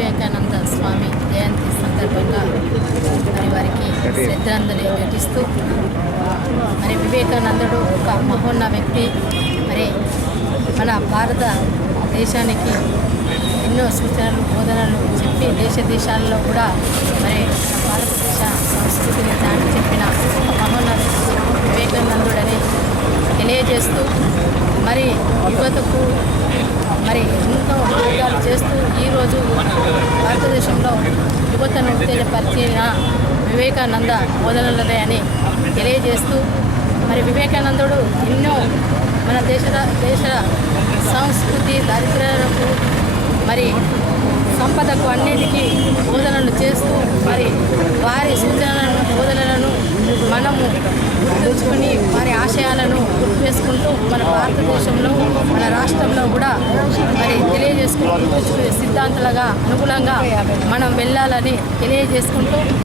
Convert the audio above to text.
వివేకానంద స్వామి జయంతి సందర్భంగా మరి వారికి శ్రద్ధాంజలి ఘటిస్తూ మరి వివేకానందుడు ఒక మహోన్నత వ్యక్తి. మరి మన భారతదేశానికి ఎన్నో సూచనలు బోధనలు చెప్పి దేశాలలో కూడా మరి భారతదేశ సంస్కృతిని దాటి చెప్పిన మహోన్నత వివేకానందుడని తెలియజేస్తూ మరి యువతకు మరి ఎన్నో మార్గాలు చేస్తూ ఈరోజు భారతదేశంలో యువతను ఉత్తేజపరిచిన వివేకానంద బోధనలదే అని తెలియజేస్తూ మరి వివేకానందుడు ఎన్నో మన దేశ సంస్కృతి దరిద్రాలకు మరి సంపదకు అన్నిటికీ బోధనలు చేస్తూ మరి వారి సూచనలను బోధనలను మనము గుర్తుంచుకొని వారి ఆశయాలను గుర్తు చేసుకుంటూ మన భారతదేశంలో మన రాష్ట్రంలో కూడా మరి తెలియజేసుకుంటూ సిద్ధాంతాలుగా అనుగుణంగా మనం వెళ్ళాలని తెలియజేసుకుంటూ